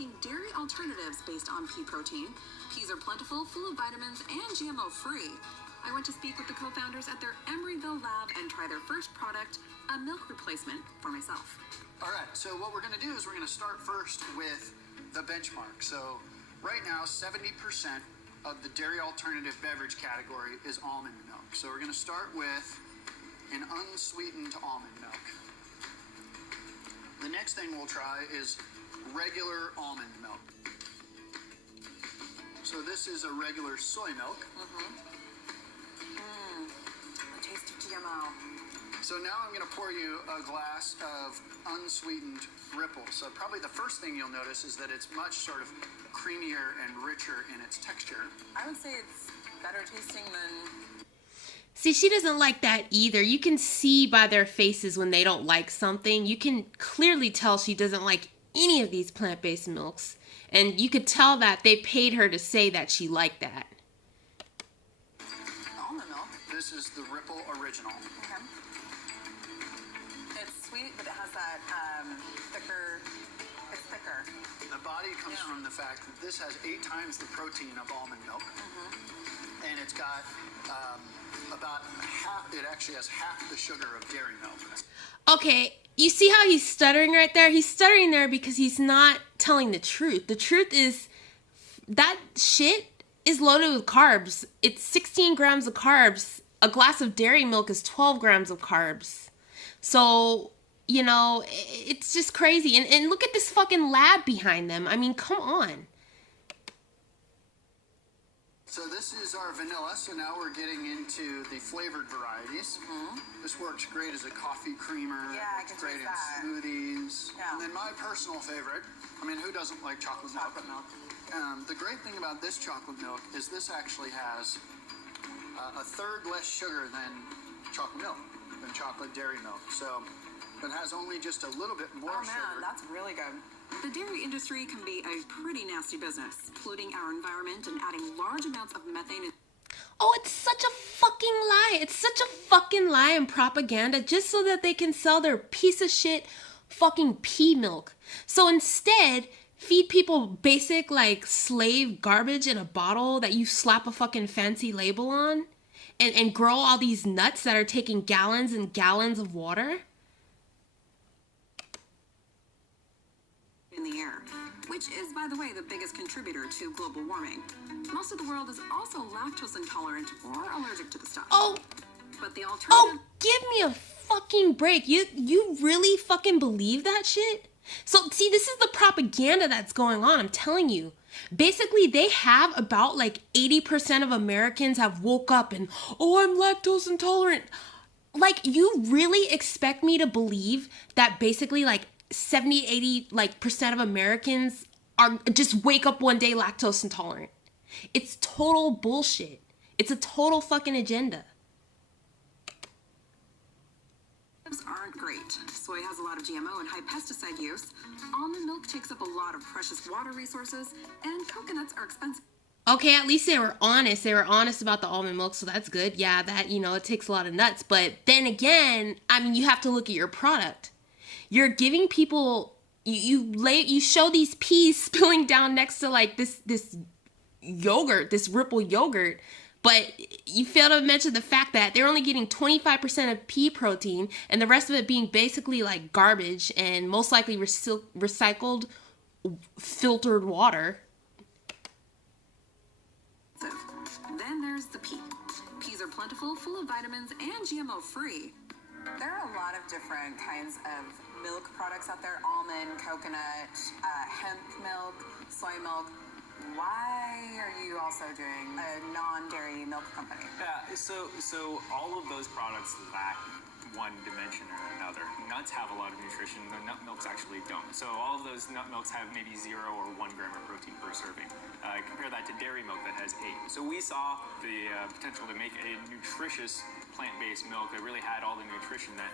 seeking dairy alternatives based on pea protein. Peas are plentiful, full of vitamins, and GMO-free. I went to speak with the co-founders at their Emeryville lab and try their first product, a milk replacement, for myself. All right, so what we're going to do is we're going to start first with the benchmark. So right now, 70% of the dairy alternative beverage category is almond milk. So we're going to start with an unsweetened almond milk. The next thing we'll try is regular almond milk. So this is a regular soy milk. The taste of GMO. So now I'm going to pour you a glass of unsweetened Ripple. So probably the first thing you'll notice is that it's much sort of creamier and richer in its texture. I would say it's better tasting than... See, she doesn't like that either. You can see by their faces when they don't like something. You can clearly tell she doesn't like any of these plant-based milks. And you could tell that they paid her to say that she liked that. Almond milk. This is the Ripple Original. Okay. It's sweet, but it has that thicker... It's thicker. The body comes from the fact that this has 8 times the protein of almond milk. And it's got about half, it actually has half the sugar of dairy milk. Okay, you see how he's stuttering right there? He's stuttering there because he's not telling the truth. The truth is that shit is loaded with carbs. It's 16 grams of carbs. A glass of dairy milk is 12 grams of carbs. So, you know, it's just crazy. And look at this fucking lab behind them. I mean, come on. So this is our vanilla, so now we're getting into the flavored varieties. This works great as a coffee creamer. Yeah, I it's can great in taste that. smoothies. Yeah. And then my personal favorite, I mean, who doesn't like chocolate milk? The great thing about this chocolate milk is this actually has a third less sugar than chocolate milk, than chocolate dairy milk. So it has only just a little bit more sugar. Oh man, that's really good. The dairy industry can be a pretty nasty business, polluting our environment and adding large amounts of methane. Oh, it's such a fucking lie. It's such a fucking lie and propaganda just so that they can sell their piece of shit fucking pea milk. So instead, feed people basic like slave garbage in a bottle that you slap a fucking fancy label on and grow all these nuts that are taking gallons and gallons of water. In the air, which is, by the way, the biggest contributor to global warming. Most of the world is also lactose intolerant or allergic to the stuff. Oh, But the alternative... oh, give me a fucking break. You really fucking believe that shit? So, see, this is the propaganda that's going on, I'm telling you. Basically, they have about like 80% of Americans have woke up and, oh, I'm lactose intolerant. Like, you really expect me to believe that basically like 70, 80 like percent of Americans are just wake up one day lactose intolerant? It's total bullshit. It's a total fucking agenda. aren't great. Soy has a lot of GMO and high pesticide use. Almond milk takes up a lot of precious water resources, and coconuts are expensive. Okay, at least they were honest. They were honest about the almond milk, so that's good. Yeah, that, it takes a lot of nuts. But then again, I mean, you have to look at your product. You're giving people, you show these peas spilling down next to like this yogurt, this Ripple yogurt, but you fail to mention the fact that they're only getting 25% of pea protein and the rest of it being basically like garbage and most likely recycled filtered water. Then there's the pea. Peas are plentiful, full of vitamins, and GMO-free. There are a lot of different kinds of milk products out there. Almond, coconut, hemp milk, soy milk. Why are you also doing a non-dairy milk company? Yeah, so all of those products lack one dimension or another. Nuts have a lot of nutrition, the nut milks actually don't. So all of those nut milks have maybe 0 or 1 gram of protein per serving. Compare that to dairy milk that has 8. So we saw the potential to make a nutritious plant-based milk that really had all the nutrition that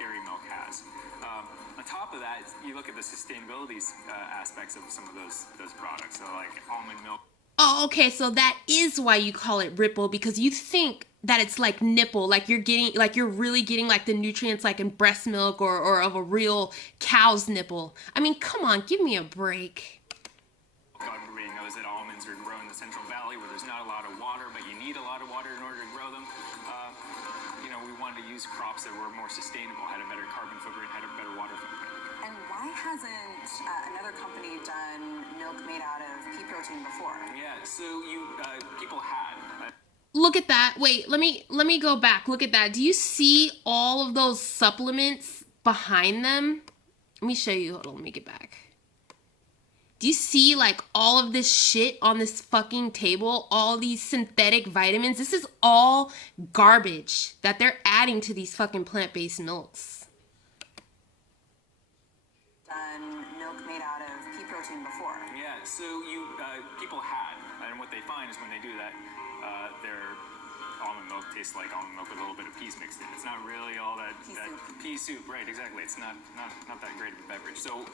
dairy milk has. On top of that, you look at the sustainability aspects of some of those products. So like almond milk. Oh, okay, so that is why you call it ripple, because you think that it's like nipple, like you're really getting like the nutrients like in breast milk or of a real cow's nipple. I mean, come on, give me a break. Everybody knows that almonds are grown in the Central Valley where there's not a lot of water, but you need a lot of water in order to grow them. We wanted to use crops that were more sustainable, had a better carbon footprint, had a better water footprint. And why hasn't another company done milk made out of pea protein before? Yeah, so people had. Look at that. Wait, let me go back. Look at that. Do you see all of those supplements behind them? Let me show you. Hold on, let me get back. Do you see like all of this shit on this fucking table? All these synthetic vitamins? This is all garbage that they're adding to these fucking plant-based milks. Done milk made out of pea protein before? Yeah, so people had, and what they find is when they do that, their almond milk tastes like almond milk with a little bit of peas mixed in. It's not really all that pea soup, right? Exactly. It's not that great of a beverage. So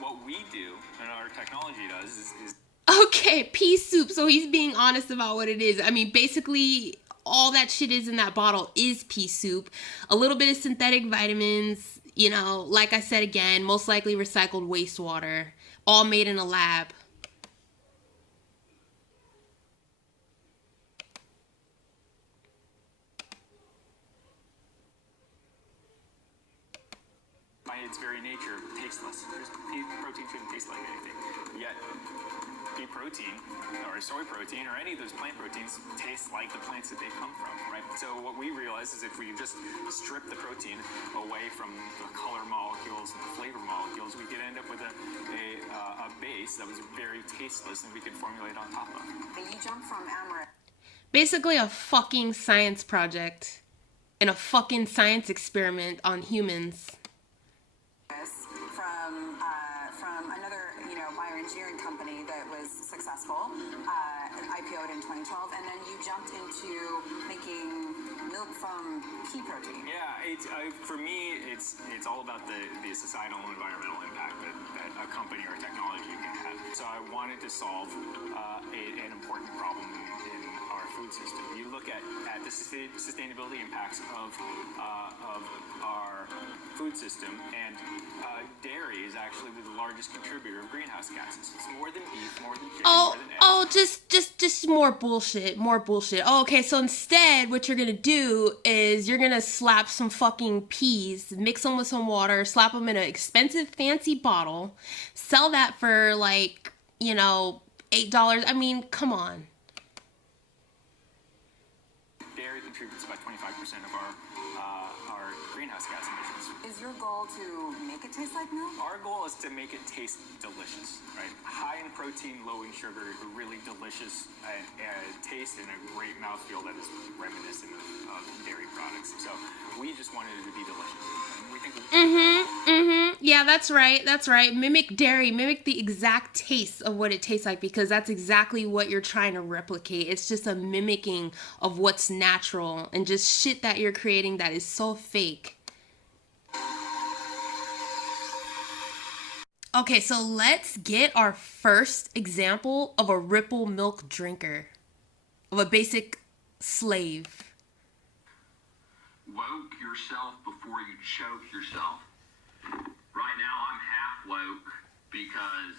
what we do and our technology does is Okay, pea soup. So he's being honest about what it is. I mean, basically, all that shit is in that bottle is pea soup. A little bit of synthetic vitamins, like I said again, most likely recycled wastewater, all made in a lab. by its very nature tasteless. Pea protein shouldn't taste like anything. Yet pea protein or soy protein or any of those plant proteins taste like the plants that they come from, right? So what we realized is if we just strip the protein away from the color molecules and the flavor molecules, we could end up with a base that was very tasteless and we could formulate on top of. But you jump from amaranth. Basically a fucking science project and a fucking science experiment on humans. From another, bioengineering company that was successful, IPO'd in 2012, and then you jumped into making milk from pea protein. Yeah, for me, it's all about the societal and environmental impact that a company or a technology can have. So I wanted to solve an important problem in our food system. You look at the sustainability impacts of our food system, and dairy is actually the largest contributor of greenhouse gases. It's more than beef, more than chicken, more than eggs. Just more bullshit. Oh, okay, so instead, what you're gonna do is you're gonna slap some fucking peas, mix them with some water, slap them in an expensive, fancy bottle, sell that for like, $8. I mean, come on. Dairy contributes about 25% of our greenhouse gas emissions. Is your goal to make it taste like milk? Our goal is to make it taste delicious, right? High in protein, low in sugar, a really delicious taste and a great mouthfeel that is reminiscent of dairy products. So we just wanted it to be delicious. And we think Yeah, that's right. Mimic dairy, mimic the exact taste of what it tastes like, because that's exactly what you're trying to replicate. It's just a mimicking of what's natural and just shit that you're creating that is so fake. Okay, so let's get our first example of a Ripple milk drinker, of a basic slave. Woke yourself before you choke yourself. Right now I'm half woke because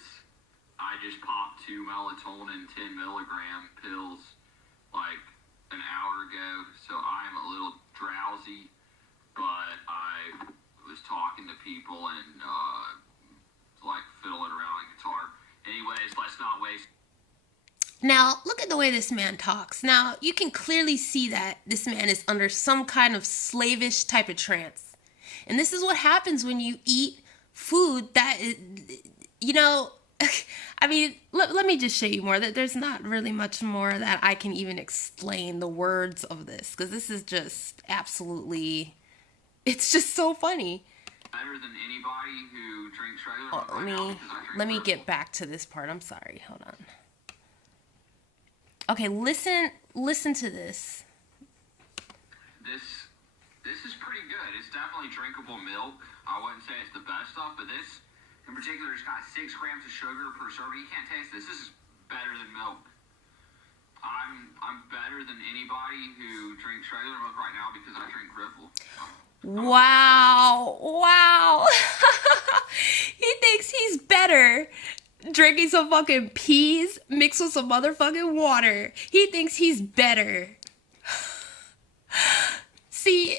I just popped 2 melatonin 10 milligram pills like an hour ago, so I'm a little drowsy, but I was talking to people and like fiddling around a guitar. Anyways, let's not waste. Now, look at the way this man talks. Now, you can clearly see that this man is under some kind of slavish type of trance. And this is what happens when you eat food that, I mean, let me just show you more. That there's not really much more that I can even explain the words of this, because this is just absolutely, it's just so funny. Better than anybody who drinks regular milk. Let me get back to this part. I'm sorry. Hold on. Okay, listen to this. This is pretty good. It's definitely drinkable milk. I wouldn't say it's the best stuff, but this in particular has got 6 grams of sugar per serving. You can't taste this. This is better than milk. I'm better than anybody who drinks regular milk right now because I drink Ripple. Wow. He thinks he's better drinking some fucking peas mixed with some motherfucking water. He thinks he's better. See,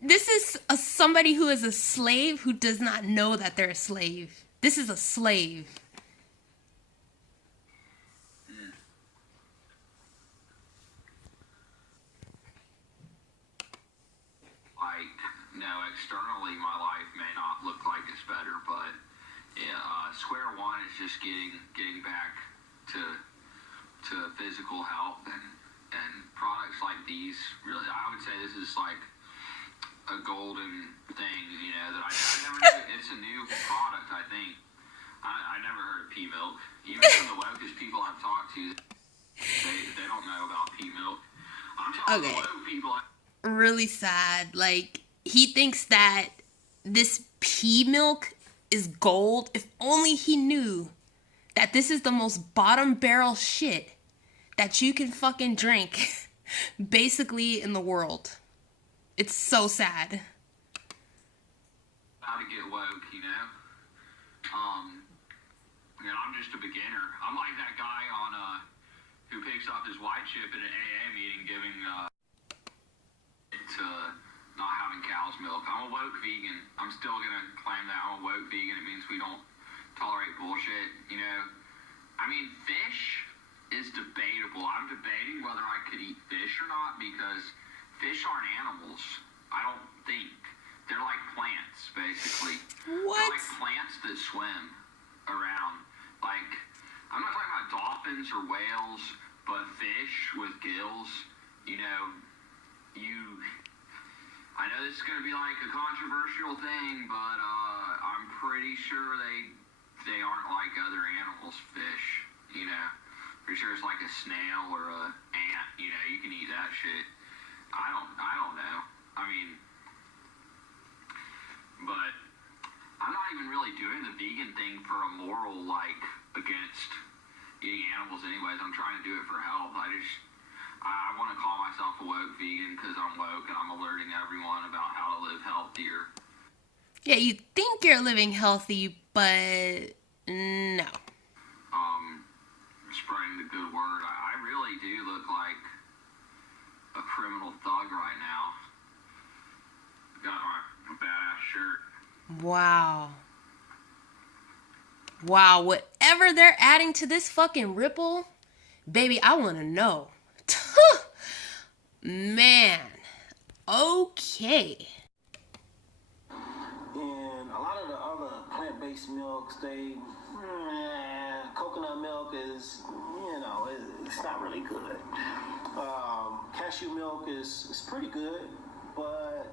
this is somebody who is a slave who does not know that they're a slave. This is a slave. Like, no, externally my life may not look like it's better, but square one is just getting back to physical health and products like these. Really, I would say this is like a golden thing, you know, that I never knew. It's a new product, I think. I never heard of pea milk. Even some of the wokest people I've talked to, they don't know about pea milk. I'm telling the woke people. Really sad. Like, he thinks that this pea milk is gold. If only he knew that this is the most bottom barrel shit that you can fucking drink basically in the world. It's so sad. How to get woke, you know? I'm just a beginner. I'm like that guy on who picks up his white chip at an AA meeting giving to not having cow's milk. I'm a woke vegan. I'm still gonna claim that I'm a woke vegan. It means we don't tolerate bullshit, you know? I mean, fish is debatable. I'm debating whether I could eat fish or not because fish aren't animals. I don't think. They're like plants, basically. What? They're like plants that swim around. Like, I'm not talking about dolphins or whales, but fish with gills, you know, I know this is going to be like a controversial thing, but I'm pretty sure they aren't like other animals, fish, you know. Pretty sure it's like a snail or a ant, you know, you can eat that shit. I don't know. I mean, but I'm not even really doing the vegan thing for a moral, like, against eating animals anyways. I'm trying to do it for health. I want to call myself a woke vegan because I'm woke and I'm alerting everyone about how to live healthier. Yeah, you think you're living healthy, but no. Spreading the good word. I really do look like a criminal thug right now. Got my badass shirt. Wow. Wow, whatever they're adding to this fucking Ripple, baby, I want to know. Man. Okay. And a lot of the other plant-based milks, coconut milk is, it's not really good. Cashew milk is pretty good, but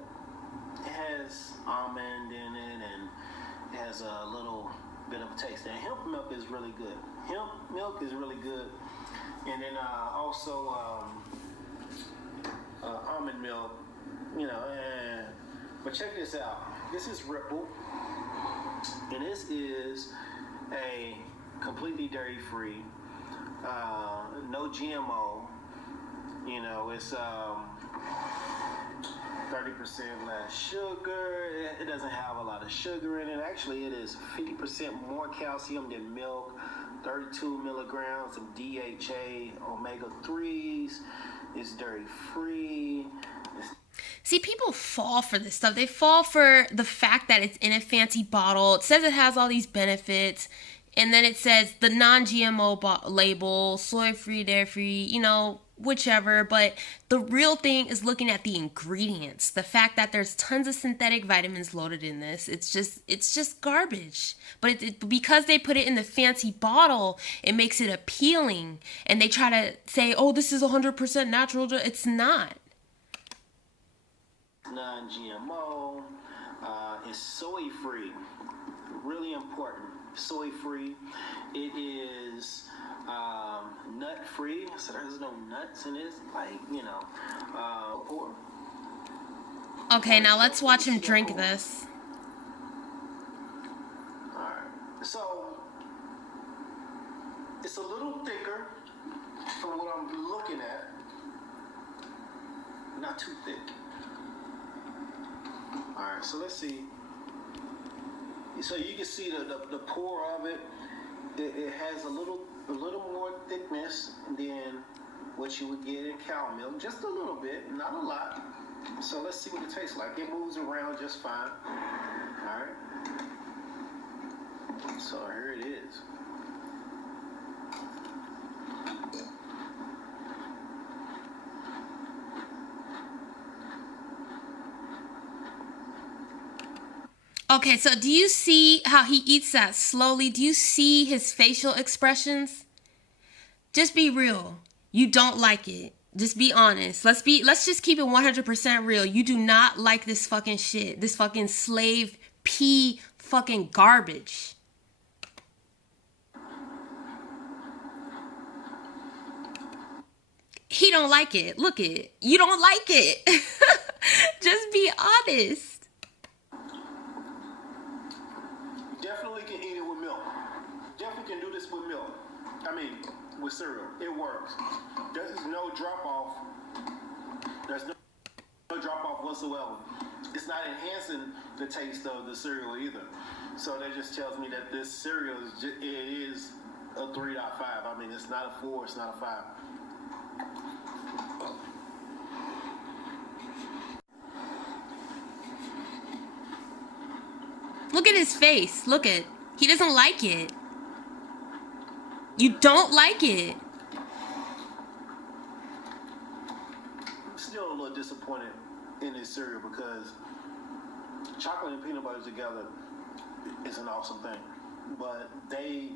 it has almond in it and it has a little bit of a taste. And hemp milk is really good. Hemp milk is really good. And then also almond milk, but check this out. This is Ripple, and this is a completely dairy-free, no GMO. It's 30% less sugar. It doesn't have a lot of sugar in it. Actually, it is 50% more calcium than milk. 32 milligrams of DHA, omega-3s. It's dairy-free. See, people fall for this stuff. They fall for the fact that it's in a fancy bottle. It says it has all these benefits. And then it says the non-GMO label, soy-free, dairy-free, whichever. But the real thing is looking at the ingredients. The fact that there's tons of synthetic vitamins loaded in this. It's just garbage. But because they put it in the fancy bottle, it makes it appealing. And they try to say, oh, this is 100% natural. It's not. Non-GMO, it's soy-free, really important, soy-free. It is nut-free, so there's no nuts in it, Okay, now let's watch him drink this. Alright, so it's a little thicker from what I'm looking at, not too thick. All right, so let's see. So you can see the pour of it. It has a little more thickness than what you would get in cow milk, just a little bit, not a lot. So let's see what it tastes like. It moves around just fine. All right. So here it is. Okay, so do you see how he eats that slowly? Do you see his facial expressions? Just be real. You don't like it. Just be honest. Let's just keep it 100% real. You do not like this fucking shit. This fucking slave pea fucking garbage. He don't like it. Look it. You don't like it. Just be honest. Definitely can eat it with milk. Definitely can do this with milk. I mean, with cereal. It works. There's no drop off. There's no drop off whatsoever. It's not enhancing the taste of the cereal either. So that just tells me that this cereal is a 3.5. I mean, it's not a 4. It's not a 5. Look at his face. Look at. He doesn't like it. You don't like it. I'm still a little disappointed in this cereal because chocolate and peanut butter together is an awesome thing. But they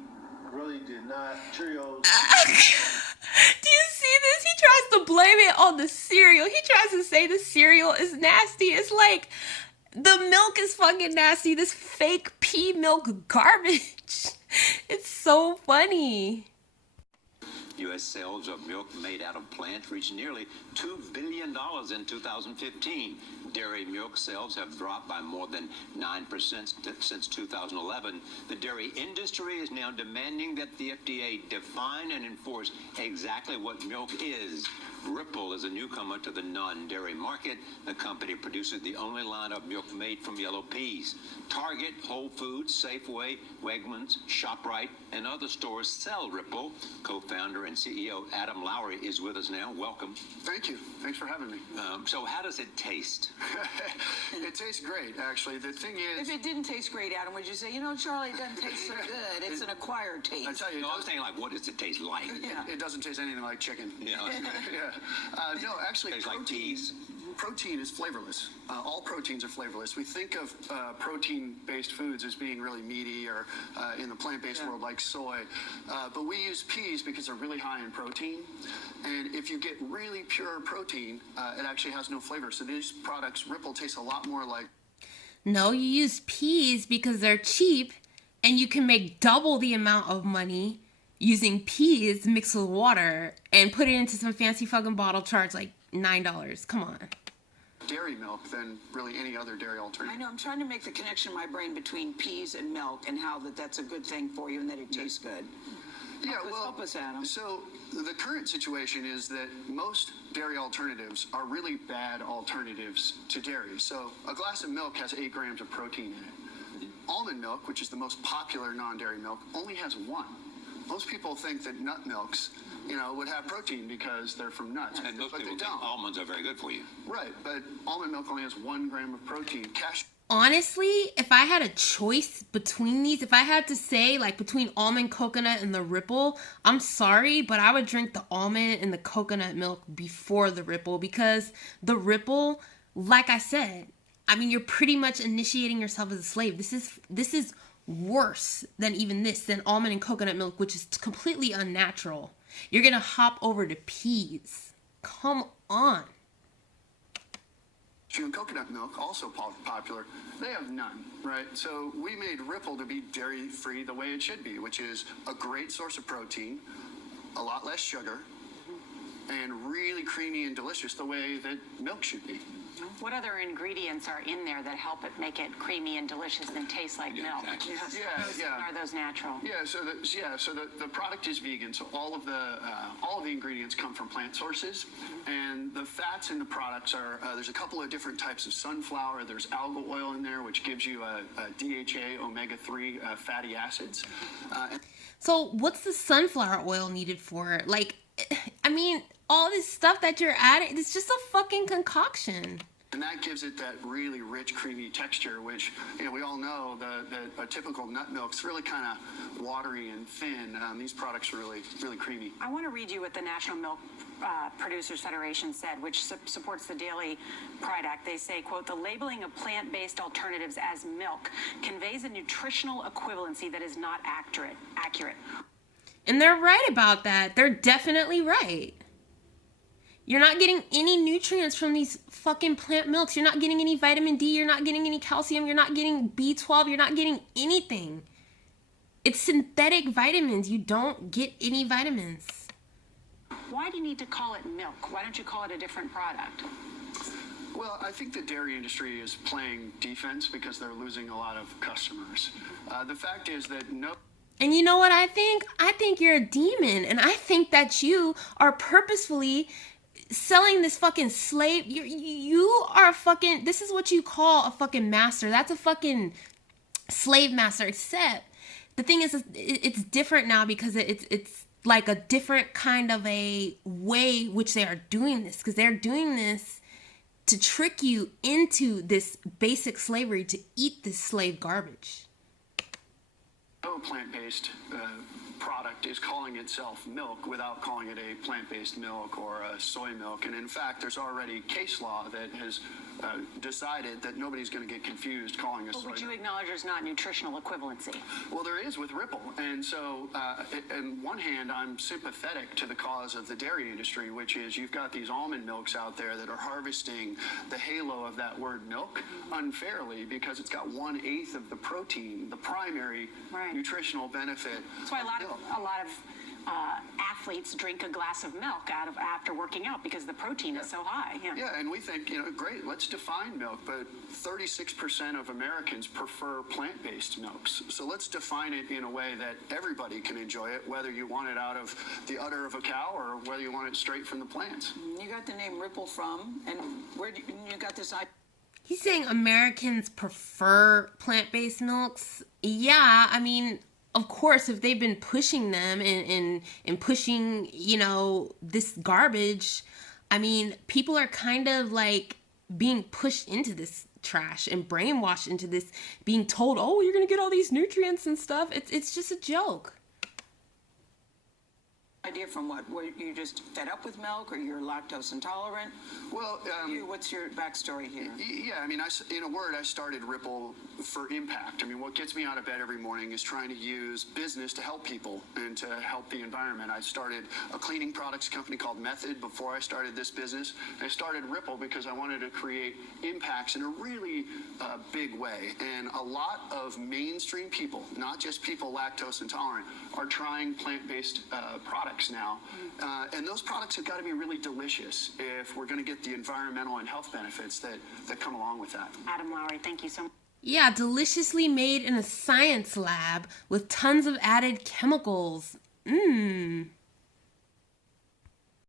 really did not. Cheerios. Do you see this? He tries to blame it on the cereal. He tries to say the cereal is nasty. It's like the milk is fucking nasty. This fake pea milk garbage. It's so funny. U.S. sales of milk made out of plants reached nearly $2 billion in 2015. Dairy milk sales have dropped by more than 9% since 2011. The dairy industry is now demanding that the FDA define and enforce exactly what milk is. Ripple is a newcomer to the non-dairy market. The company produces the only line of milk made from yellow peas. Target, Whole Foods, Safeway, Wegmans, ShopRite, and other stores sell Ripple. Co-founder and CEO Adam Lowry is with us now. Welcome. Thank you. Thanks for having me. So how does it taste? It tastes great, actually. The thing is, If it didn't taste great, Adam, would you say, Charlie, it doesn't taste so good. It's an acquired I taste. tell you, No, I'm saying, like, what does it taste like? it doesn't taste anything like chicken. Yeah. Yeah. No, actually, Tastes like peas. protein is flavorless. All proteins are flavorless. We think of protein-based foods as being really meaty, or in the plant-based world like soy. But we use peas because they're really high in protein. And if you get really pure protein, it actually has no flavor. So these products, Ripple, taste a lot more like. No, you use peas because they're cheap and you can make double the amount of money using peas mixed with water and put it into some fancy fucking bottle, charge like $9. Come on. Dairy milk than really any other dairy alternative. I know, I'm trying to make the connection in my brain between peas and milk and how that's a good thing for you and that it tastes good. Yeah, Help us, Adam. So the current situation is that most dairy alternatives are really bad alternatives to dairy. So a glass of milk has 8 grams of protein in it. Almond milk, which is the most popular non-dairy milk, only has 1. Most people think that nut milks, would have protein because they're from nuts, And most but people they think don't. almonds are very good for you. Right, but almond milk only has 1 gram of protein. Honestly, if I had a choice between these, if I had to say like between almond, coconut, and the Ripple, I'm sorry, but I would drink the almond and the coconut milk before the Ripple, because the Ripple, like I said, I mean, you're pretty much initiating yourself as a slave. This is worse than even than almond and coconut milk, which is completely unnatural. You're gonna hop over to peas. Come on. Cashew and coconut milk, also popular, they have none, right? So we made Ripple to be dairy-free the way it should be, which is a great source of protein, a lot less sugar, and really creamy and delicious the way that milk should be. What other ingredients are in there that help it make it creamy and delicious and taste like milk? Are those natural? So the product is vegan. So all of the ingredients come from plant sources, and the fats in the products are there's a couple of different types of sunflower. There's algal oil in there, which gives you a DHA omega-3 fatty acids. So what's the sunflower oil needed for? Like, I mean, all this stuff that you're adding, it's just a fucking concoction. And that gives it that really rich, creamy texture, which, we all know the a typical nut milk's really kind of watery and thin. These products are really, really creamy. I want to read you what the National Milk Producers Federation said, which supports the Daily Pride Act. They say, quote, the labeling of plant-based alternatives as milk conveys a nutritional equivalency that is not accurate. And they're right about that. They're definitely right. You're not getting any nutrients from these fucking plant milks. You're not getting any vitamin D. You're not getting any calcium. You're not getting B12. You're not getting anything. It's synthetic vitamins. You don't get any vitamins. Why do you need to call it milk? Why don't you call it a different product? Well, I think the dairy industry is playing defense because they're losing a lot of customers. The fact is that And you know what I think? I think you're a demon. And I think that you are purposefully selling this fucking slave. You are a fucking, this is what you call a fucking master. That's a fucking slave master. Except the thing is, it's different now because it's like a different kind of a way which they are doing this, because they're doing this to trick you into this basic slavery, to eat this slave garbage. no plant-based product is calling itself milk without calling it a plant-based milk or a soy milk. And in fact, there's already case law that has decided that nobody's going to get confused calling a soy milk. Would you acknowledge there's not nutritional equivalency? Well, there is with Ripple. And so, on one hand, I'm sympathetic to the cause of the dairy industry, which is you've got these almond milks out there that are harvesting the halo of that word milk unfairly because it's got 1/8 of the protein, the primary nutritional benefit. That's why a lot of athletes drink a glass of milk after working out because the protein is so high. Yeah, and we think, great, let's define milk, but 36% of Americans prefer plant-based milks. So let's define it in a way that everybody can enjoy it, whether you want it out of the udder of a cow or whether you want it straight from the plants. You got the name Ripple from, and where do you got this idea? He's saying Americans prefer plant-based milks. Yeah, I mean, of course, if they've been pushing them and pushing, this garbage, I mean, people are kind of like being pushed into this trash and brainwashed into this, being told, oh, you're going to get all these nutrients and stuff. It's just a joke. Idea from what? Were you just fed up with milk, or you're lactose intolerant? Well, what's your backstory here? Yeah, I mean, in a word, I started Ripple for impact. I mean, what gets me out of bed every morning is trying to use business to help people and to help the environment. I started a cleaning products company called Method before I started this business. I started Ripple because I wanted to create impacts in a really big way. And a lot of mainstream people, not just people lactose intolerant, are trying plant-based products now. And those products have got to be really delicious if we're going to get the environmental and health benefits that come along with that. Adam Lowry, thank you so much. Yeah, deliciously made in a science lab with tons of added chemicals. Mmm.